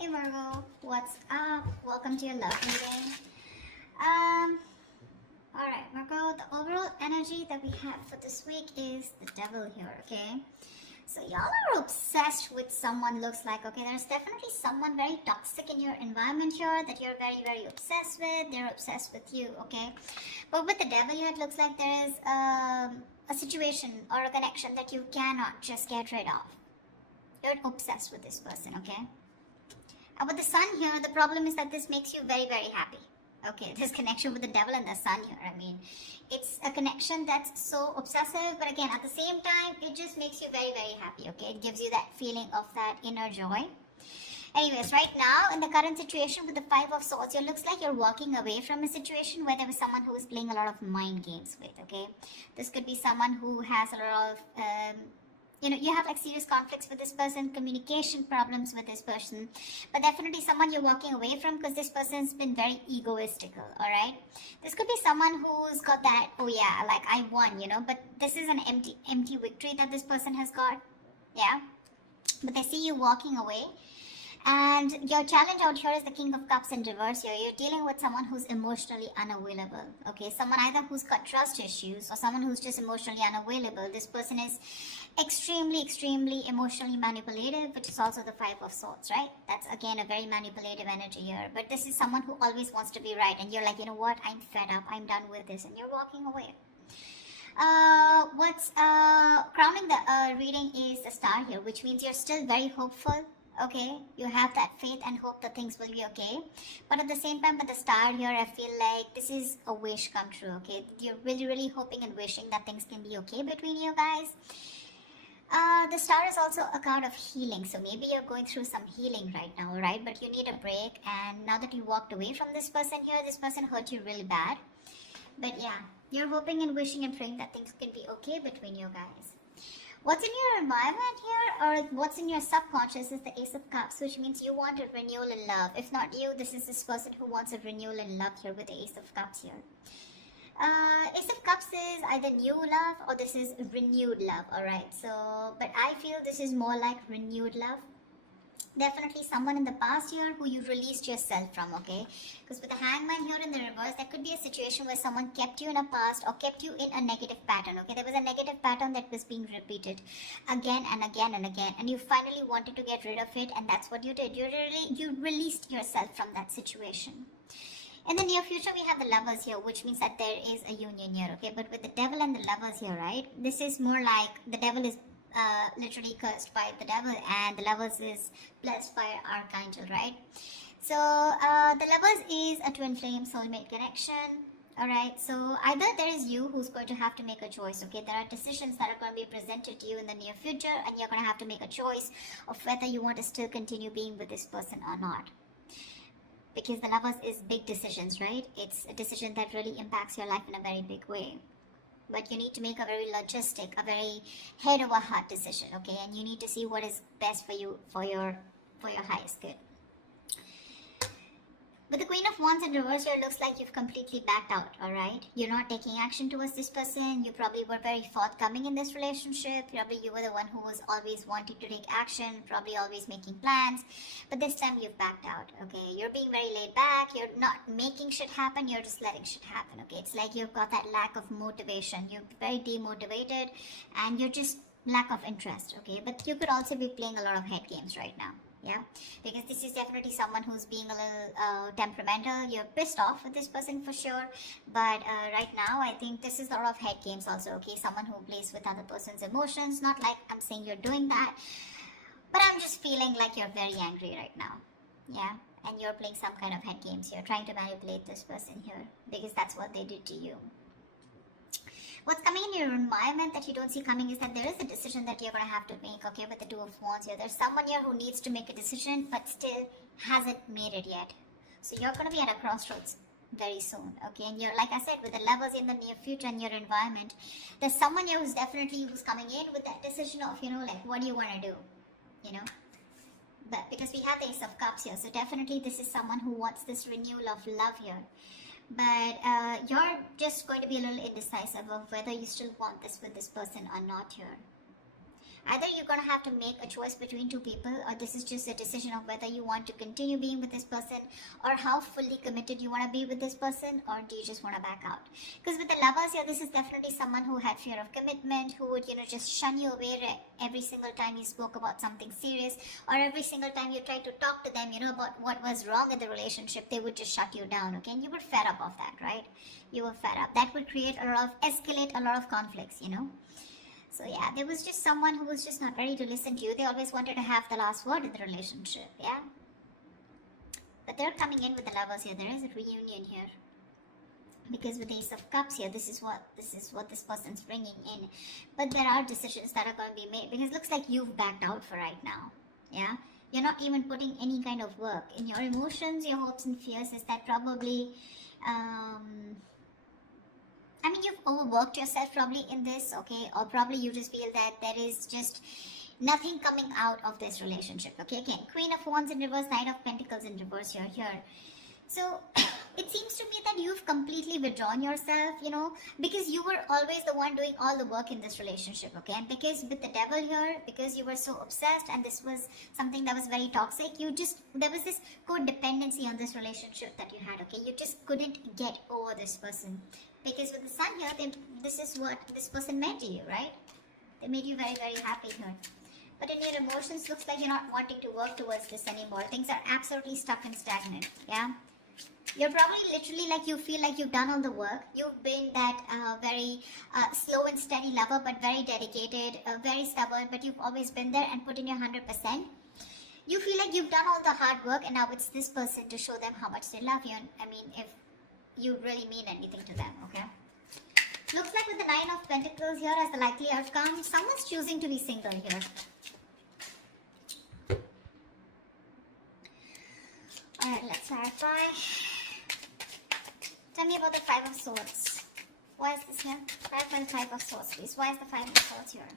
Hey Virgo, what's up? Welcome to your love reading. Alright Virgo, the overall energy that we have for this week is the devil here, okay? So y'all are obsessed with someone, looks like, okay? There's definitely someone very toxic in your environment here that you're very, very obsessed with. They're obsessed with you, okay? But with the devil here, it looks like there is a situation or a connection that you cannot just get rid of. You're obsessed with this person, okay? And with the sun here, the problem is that this makes you very, very happy. Okay, this connection with the devil and the sun here, I mean, it's a connection that's so obsessive, but again, at the same time, it just makes you very, very happy, okay? It gives you that feeling of that inner joy. Anyways, right now, in the current situation with the Five of Swords, it looks like you're walking away from a situation where there was someone who was playing a lot of mind games with, okay? This could be someone who has a lot of... you have like serious conflicts with this person, communication problems with this person, but definitely someone you're walking away from because this person's been very egoistical, all right? This could be someone who's got that, oh yeah, like I won, but this is an empty victory that this person has got, yeah? But they see you walking away. And your challenge out here is the King of Cups in reverse here. You're dealing with someone who's emotionally unavailable. Okay, someone either who's got trust issues or someone who's just emotionally unavailable. This person is extremely emotionally manipulative, which is also the Five of Swords, right? That's again a very manipulative energy here. But this is someone who always wants to be right. And you're like, you know what? I'm fed up. I'm done with this. And you're walking away. What's crowning the reading is the star here, which means you're still very hopeful. Okay, you have that faith and hope that things will be okay. But at the same time, with the star here, I feel like this is a wish come true, okay? You're really hoping and wishing that things can be okay between you guys. The star is also a card of healing. So maybe you're going through some healing right now, right? But you need a break. And now that you walked away from this person here, this person hurt you really bad. But yeah, you're hoping and wishing and praying that things can be okay between you guys. What's in your environment here, or what's in your subconscious, is the Ace of Cups, which means you want a renewal in love. If not you, this is this person who wants a renewal in love here with the Ace of Cups here. Ace of Cups is either new love or this is renewed love, alright? So, but I feel this is more like renewed love. Definitely someone in the past here who you released yourself from, okay? Because with the Hangman here in the reverse, there could be a situation where someone kept you in a past or kept you in a negative pattern, okay? There was a negative pattern that was being repeated again and again and again, and you finally wanted to get rid of it, and that's what you did. You released yourself from that situation. In the near future, we have the Lovers here, which means that there is a union here, okay? But with the Devil and the Lovers here, right? This is more like the Devil is literally cursed by the devil and the Lovers is blessed by Archangel, right? So the Lovers is a twin flame soulmate connection. Alright, so either there is you who's going to have to make a choice, okay? There are decisions that are going to be presented to you in the near future and you're going to have to make a choice of whether you want to still continue being with this person or not. Because the Lovers is big decisions, right? It's a decision that really impacts your life in a very big way. But you need to make a very logistic, a very head over heart decision, okay? And you need to see what is best for you, for your highest good. With the Queen of Wands in reverse here, looks like you've completely backed out, alright? You're not taking action towards this person. You probably were very forthcoming in this relationship. Probably you were the one who was always wanting to take action, probably always making plans. But this time you've backed out, okay? You're being very laid back. You're not making shit happen. You're just letting shit happen, okay? It's like you've got that lack of motivation. You're very demotivated and you're just lack of interest, okay? But you could also be playing a lot of head games right now. Yeah, because this is definitely someone who's being a little temperamental. You're pissed off with this person for sure. But right now, I think this is a lot of head games also, okay? Someone who plays with other person's emotions. Not like I'm saying you're doing that. But I'm just feeling like you're very angry right now. Yeah, and you're playing some kind of head games. You're trying to manipulate this person here. Because that's what they did to you. What's coming in your environment that you don't see coming is that there is a decision that you're going to have to make, okay, with the Two of Wands here. There's someone here who needs to make a decision but still hasn't made it yet. So you're going to be at a crossroads very soon, okay? And you're, like I said, with the Lovers in the near future in your environment, there's someone here who's coming in with that decision of, like, what do you want to do, But because we have the Ace of Cups here, so definitely this is someone who wants this renewal of love here. But you're just going to be a little indecisive of whether you still want this with this person or not here. Either you're going to have to make a choice between two people, or this is just a decision of whether you want to continue being with this person, or how fully committed you want to be with this person, or do you just want to back out? Because with the lovers here, this is definitely someone who had fear of commitment, who would, just shun you away every single time you spoke about something serious, or every single time you tried to talk to them, about what was wrong in the relationship, they would just shut you down, okay? And you were fed up of that, right? You were fed up. That would create escalate a lot of conflicts, So yeah, there was just someone who was just not ready to listen to you. They always wanted to have the last word in the relationship, yeah? But they're coming in with the lovers here. There is a reunion here. Because with the Ace of Cups here, this is what this person's bringing in. But there are decisions that are going to be made. Because it looks like you've backed out for right now, yeah? You're not even putting any kind of work. In your emotions, your hopes and fears is that probably... you've overworked yourself probably in this, okay? Or probably you just feel that there is just nothing coming out of this relationship, okay? Again, Queen of Wands in reverse, Knight of Pentacles in reverse here. So, it seems to me that you've completely withdrawn yourself, because you were always the one doing all the work in this relationship, okay? And because with the devil here, because you were so obsessed and this was something that was very toxic, there was this codependency on this relationship that you had, okay? You just couldn't get over this person. Because with the Sun here, this is what this person meant to you, right? They made you very, very happy here. But in your emotions, looks like you're not wanting to work towards this anymore. Things are absolutely stuck and stagnant, yeah? You're probably literally like you feel like you've done all the work. You've been that very slow and steady lover, but very dedicated, very stubborn, but you've always been there and put in your 100%. You feel like you've done all the hard work and now it's this person to show them how much they love you. And if you really mean anything to them, okay? Looks like with the Nine of Pentacles here as the likely outcome, someone's choosing to be single here. Alright, let's clarify. Tell me about the Five of Swords. Why is this here? Clarify the Five of Swords, please. Why is the Five of Swords here?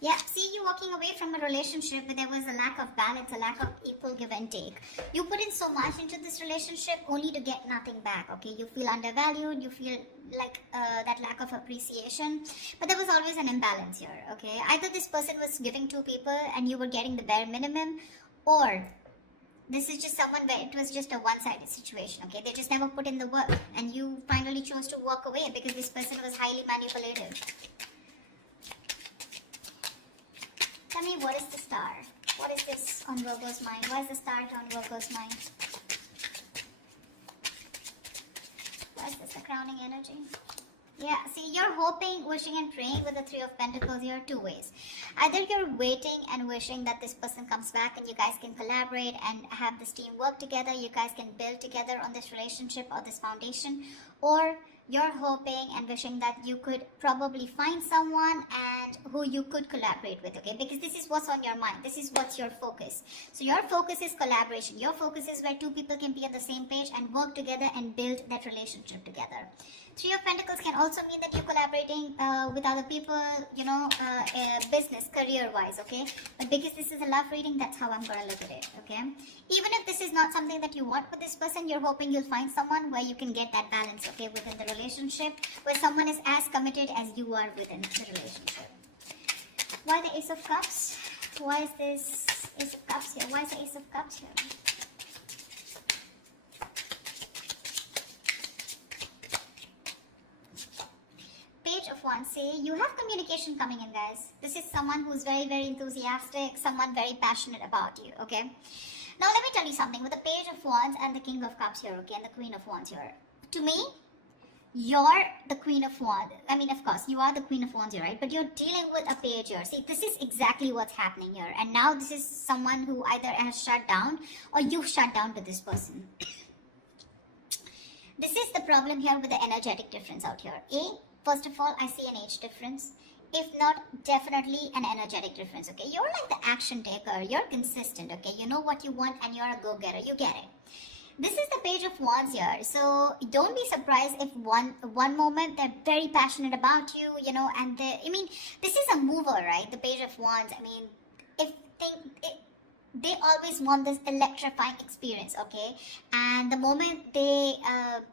Yeah, see you walking away from a relationship where there was a lack of balance, a lack of equal give and take. You put in so much into this relationship only to get nothing back, okay? You feel undervalued, you feel like that lack of appreciation. But there was always an imbalance here, okay? Either this person was giving to people and you were getting the bare minimum, or this is just someone where it was just a one-sided situation, okay? They just never put in the work and you finally chose to walk away because this person was highly manipulative. Tell me, what is the Star? What is this on Virgo's mind? Why is the Star on Virgo's mind? Why is this the crowning energy? Yeah, see, you're hoping, wishing and praying with the Three of Pentacles here two ways. Either you're waiting and wishing that this person comes back and you guys can collaborate and have this team work together, you guys can build together on this relationship or this foundation, or you're hoping and wishing that you could probably find someone and who you could collaborate with, okay? Because this is what's on your mind. This is what's your focus. So your focus is collaboration. Your focus is where two people can be on the same page and work together and build that relationship together. Three of Pentacles can also mean that you're collaborating with other people, business, career-wise, okay? But because this is a love reading, that's how I'm going to look at it, okay? Even if this is not something that you want with this person, you're hoping you'll find someone where you can get that balance, okay, within the relationship, where someone is as committed as you are within the relationship. Why the Ace of Cups? Why is this Ace of Cups here? Why is the Ace of Cups here? Say you have communication coming in, guys. This is someone who's very, very enthusiastic, someone very passionate about you, okay? Now let me tell you something with the Page of Wands and the King of Cups here, okay, and the Queen of Wands here. To me, you're the Queen of Wands. Of course, you are the Queen of Wands here, right? But you're dealing with a page here. See, this is exactly what's happening here. And now this is someone who either has shut down or you've shut down with this person. This is the problem here with the energetic difference out here. First of all, I see an age difference. If not, definitely an energetic difference, okay? You're like the action taker. You're consistent, okay? You know what you want and you're a go-getter. You get it. This is the Page of Wands here. So don't be surprised if one moment they're very passionate about you, and this is a mover, right? The Page of Wands. they always want this electrifying experience, okay? And the moment they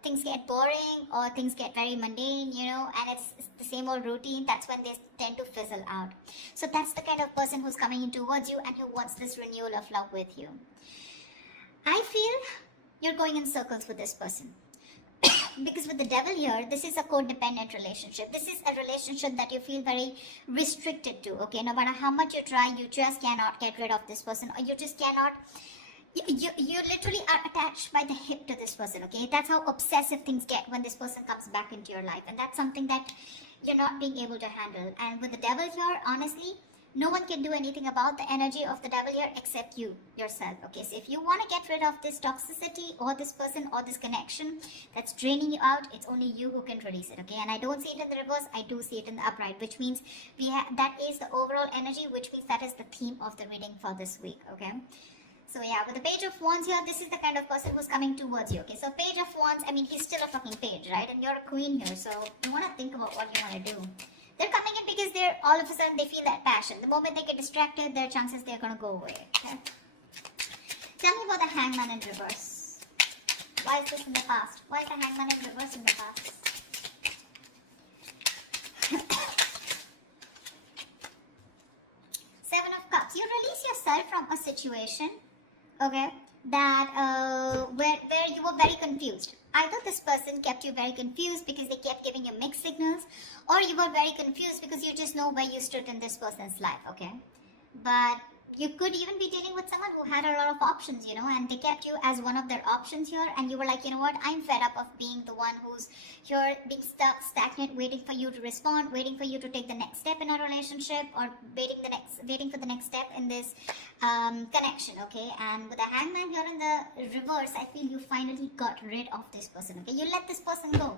things get boring or things get very mundane, you know, and it's the same old routine, that's when they tend to fizzle out. So that's the kind of person who's coming in towards you and who wants this renewal of love with you. I feel you're going in circles with this person. Because with the devil here, this is a codependent relationship. This is a relationship that you feel very restricted to, okay? No matter how much you try, you just cannot get rid of this person, or you just cannot, you literally are attached by the hip to this person, okay? That's how obsessive things get when this person comes back into your life, and that's something that you're not being able to handle. And with the devil here, honestly, no one can do anything about the energy of the devil here except you, yourself, okay? So if you want to get rid of this toxicity or this person or this connection that's draining you out, it's only you who can release it, okay? And I don't see it in the reverse, I do see it in the upright, which means that is the overall energy, which means that is the theme of the reading for this week, okay? So yeah, with the Page of Wands here, this is the kind of person who's coming towards you, okay? So Page of Wands, I mean, he's still a fucking page, right? And you're a queen here, so you want to think about what you want to do. They're coming in because they're all of a sudden they feel that passion. The moment they get distracted, their chances they're gonna go away. Okay? Tell me about the Hangman in reverse. Why is this in the past? Why is the Hangman in reverse in the past? Seven of Cups. You release yourself from a situation, okay, that where you were very confused. Either this person kept you very confused because they kept giving you mixed signals, or you were very confused because you just know where you stood in this person's life, okay? But you could even be dealing with someone who had a lot of options, you know, and they kept you as one of their options here, and you were like, you know what, I'm fed up of being the one who's here being stuck, stagnant, waiting for you to respond, waiting for you to take the next step in a relationship, or waiting for the next step in this connection, okay? And with the Hangman here in the reverse, I feel you finally got rid of this person, okay? You let this person go.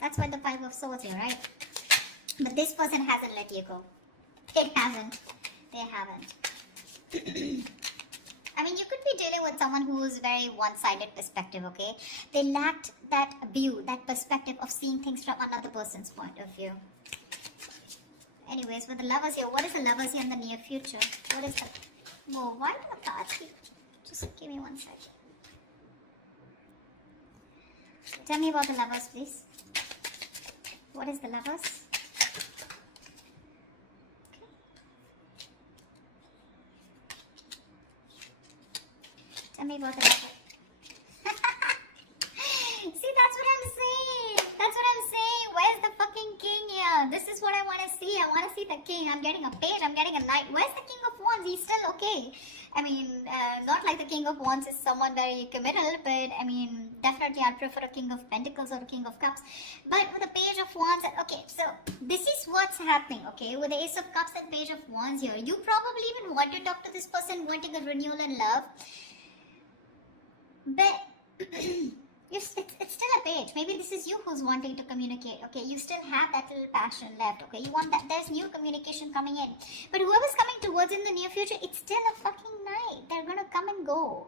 That's why the Five of Swords here, right? But this person hasn't let you go. They haven't. I mean, you could be dealing with someone who's very one-sided perspective, okay? They lacked that view, that perspective of seeing things from another person's point of view. Anyways, with the Lovers here, what is the Lovers here in the near future? What is the... Whoa, why do the cards keep... Just give me 1 second. Tell me about the Lovers, please. What is the Lovers? Tell me about the Lovers. See, that's what I'm saying. That's what I'm saying. Where's the fucking king here? This is what I want to see. I want to see the king. I'm getting a page. I'm getting a knight. Where's the king of wands? He's still okay. I mean, not like the king of wands is someone very committal, but I mean, definitely I'd prefer a king of pentacles or a king of cups. But with the page of wands, okay, so this is what's happening, okay? With the ace of cups and page of wands here, you probably even want to talk to this person wanting a renewal in love. But it's still a page. Maybe this is you who's wanting to communicate, okay? You still have that little passion left, okay? You want that, there's new communication coming in. But whoever's coming towards in the near future, it's still a fucking night. They're gonna come and go.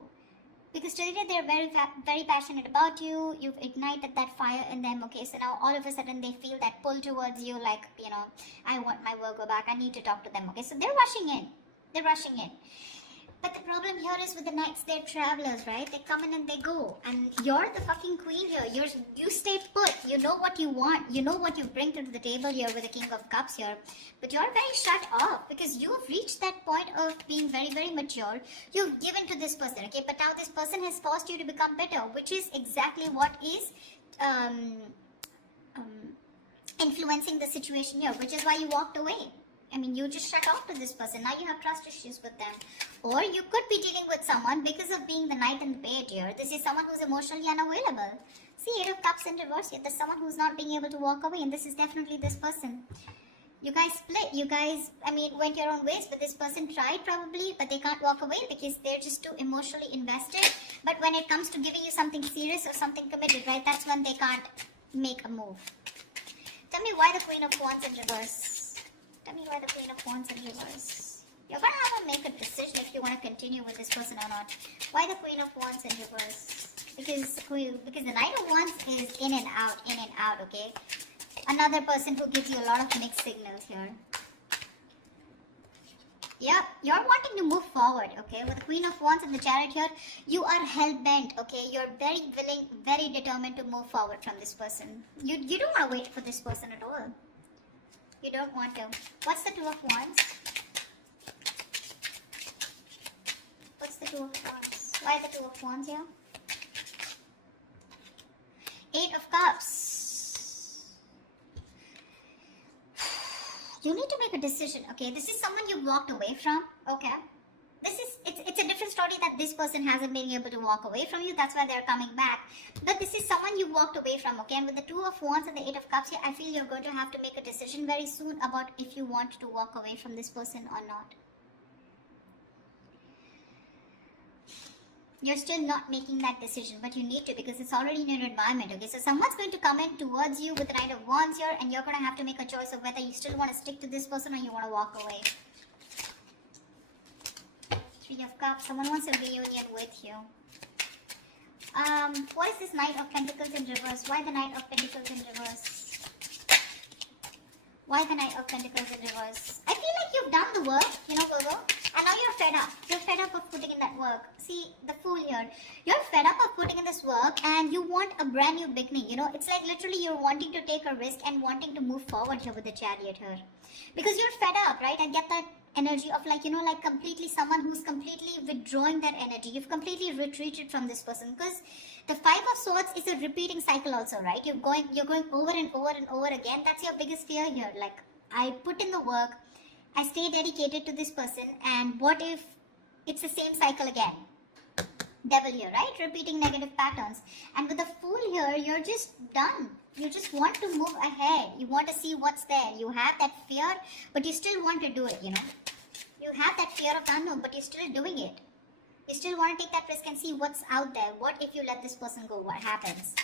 Because today they're very passionate about you. You've ignited that fire in them, okay? So now all of a sudden they feel that pull towards you, like, you know, I want my Virgo back. I need to talk to them, okay? So they're rushing in. They're rushing in. But the problem here is with the knights, they're travelers, right? They come in and they go. And you're the fucking queen here. You stay put. You know what you want. You know what you bring to the table here with the King of Cups here. But you're very shut off because you've reached that point of being very, very mature. You've given to this person, okay? But now this person has forced you to become better, which is exactly what is influencing the situation here, which is why you walked away. I mean, you just shut off to this person. Now you have trust issues with them. Or you could be dealing with someone because of being the knight and the page here. This is someone who's emotionally unavailable. See, 8 of Cups in reverse here. There's someone who's not being able to walk away, and this is definitely this person. You guys split. You guys, I mean, went your own ways, but this person tried probably, but they can't walk away because they're just too emotionally invested. But when it comes to giving you something serious or something committed, right, that's when they can't make a move. Tell me why the Queen of Wands in reverse. Tell me why the Queen of Wands in reverse. You're going to have to make a decision if you want to continue with this person or not. Why the Queen of Wands in reverse? Because the Knight of Wands is in and out, okay? Another person who gives you a lot of mixed signals here. Yeah, you're wanting to move forward, okay? With the Queen of Wands and the Chariot here, you are hell-bent, okay? You're very willing, very determined to move forward from this person. You don't want to wait for this person at all. You don't want to. What's the Two of Wands? What's the Two of Wands? Why the Two of Wands here? Eight of Cups. You need to make a decision, okay? This is someone you walked away from, okay? It's a different story that this person hasn't been able to walk away from you. That's why they're coming back. But this is someone you walked away from, okay? And with the Two of Wands and the Eight of Cups here, I feel you're going to have to make a decision very soon about if you want to walk away from this person or not. You're still not making that decision, but you need to, because it's already in your environment, okay? So someone's going to come in towards you with the Knight of Wands here, and you're going to have to make a choice of whether you still want to stick to this person or you want to walk away. Three of Cups. Someone wants a reunion with you. What is this Knight of Pentacles in reverse? Why the Knight of Pentacles in reverse? Why the Knight of Pentacles in reverse? I feel like you've done the work, you know, Virgo. And now you're fed up. You're fed up of putting in that work. See, the Fool here. You're fed up of putting in this work and you want a brand new beginning. You know, it's like literally you're wanting to take a risk and wanting to move forward here with the Chariot here. Because you're fed up, right? I get that energy of like, you know, like completely someone who's completely withdrawing their energy. You've completely retreated from this person. Because the Five of Swords is a repeating cycle also, right? You're going over and over and over again. That's your biggest fear here. Like, I put in the work. I stay dedicated to this person, and what if it's the same cycle again? Devil here, right? Repeating negative patterns. And with the Fool here, you're just done. You just want to move ahead. You want to see what's there. You have that fear, but you still want to do it, you know. You have that fear of unknown, but you're still doing it. You still want to take that risk and see what's out there. What if you let this person go? What happens?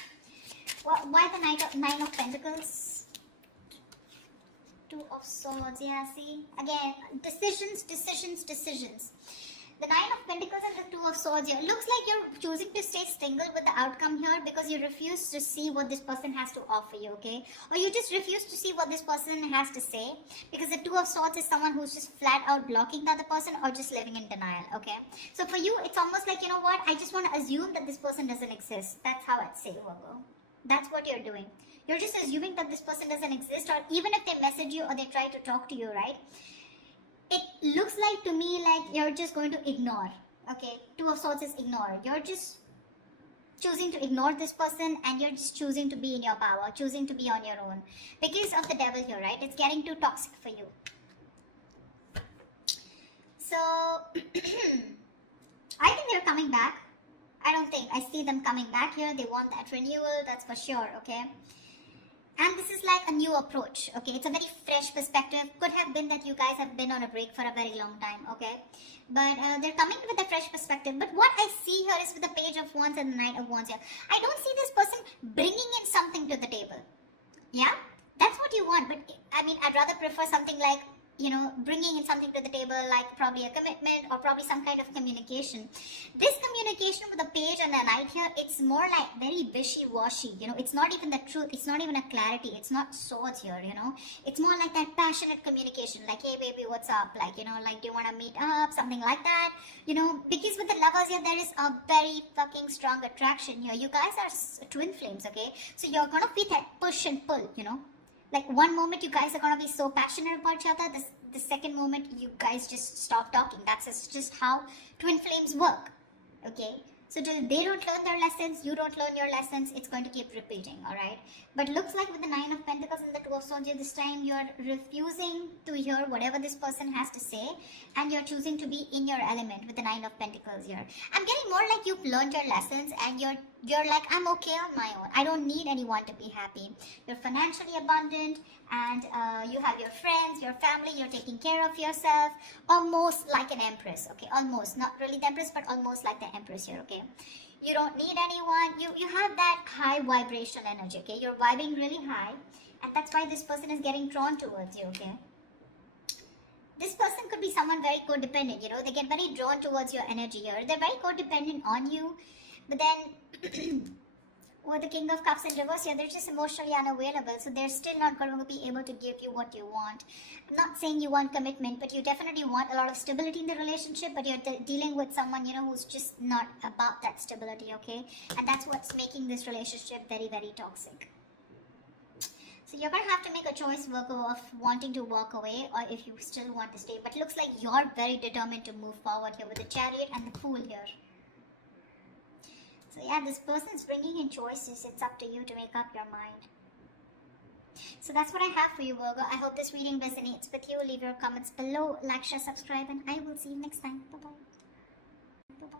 Why the Nine of Pentacles? Two of Swords, yeah, see? Again, decisions. The Nine of Pentacles and the Two of Swords here. Looks like you're choosing to stay single with the outcome here because you refuse to see what this person has to offer you, okay? Or you just refuse to see what this person has to say, because the Two of Swords is someone who's just flat out blocking the other person or just living in denial, okay? So for you, it's almost like, you know what? I just want to assume that this person doesn't exist. That's how I'd say, Virgo. That's what you're doing. You're just assuming that this person doesn't exist, or even if they message you or they try to talk to you, right? It looks like to me like you're just going to ignore, okay? Two of Swords is ignore. You're just choosing to ignore this person and you're just choosing to be in your power, choosing to be on your own. Because of the Devil here, right? It's getting too toxic for you. So, I think they're coming back. I don't think. I see them coming back here. They want that renewal, that's for sure, okay? And this is like a new approach, okay? It's a very fresh perspective. Could have been that you guys have been on a break for a very long time, okay? But they're coming with a fresh perspective. But what I see here is with the Page of Wands and the Knight of Wands here, I don't see this person bringing in something to the table. Yeah? That's what you want. But, I mean, I'd rather prefer something like, you know, bringing in something to the table, like probably a commitment or probably some kind of communication. This communication with the Page and the Knight here, it's more like very wishy-washy, you know. It's not even the truth, it's not even a clarity, it's not swords here, you know. It's more like that passionate communication, like, hey baby, what's up, like, you know, like, do you want to meet up, something like that, you know. Because with the Lovers here, there is a very fucking strong attraction here. You guys are twin flames, okay? So you're gonna be that push and pull, you know. Like, one moment you guys are going to be so passionate about each other, the second moment you guys just stop talking. That's just how twin flames work, okay? So till they don't learn their lessons, you don't learn your lessons, it's going to keep repeating, alright? But looks like with the Nine of Pentacles and the Two of Swords, this time you're refusing to hear whatever this person has to say, and you're choosing to be in your element with the Nine of Pentacles here. I'm getting more like you've learned your lessons and you're like, I'm okay on my own. I don't need anyone to be happy. You're financially abundant and you have your friends, your family, you're taking care of yourself. Almost like an empress, okay? Almost. Not really the empress, but almost like the empress here, okay? You don't need anyone. You have that high vibration energy, okay? You're vibing really high. And that's why this person is getting drawn towards you, okay? This person could be someone very codependent, you know? They get very drawn towards your energy here. They're very codependent on you. But then With the King of Cups in reverse here, they're just emotionally unavailable, so they're still not going to be able to give you what you want. I'm not saying you want commitment, but you definitely want a lot of stability in the relationship, but you're dealing with someone, who's just not about that stability, okay? And that's what's making this relationship very, very toxic. So you're going to have to make a choice, Virgo, of wanting to walk away or if you still want to stay. But it looks like you're very determined to move forward here with the Chariot and the Fool here. So yeah, this person is bringing in choices. It's up to you to make up your mind. So that's what I have for you, Virgo. I hope this reading resonates with you. Leave your comments below, like, share, subscribe, and I will see you next time. Bye-bye. Bye-bye.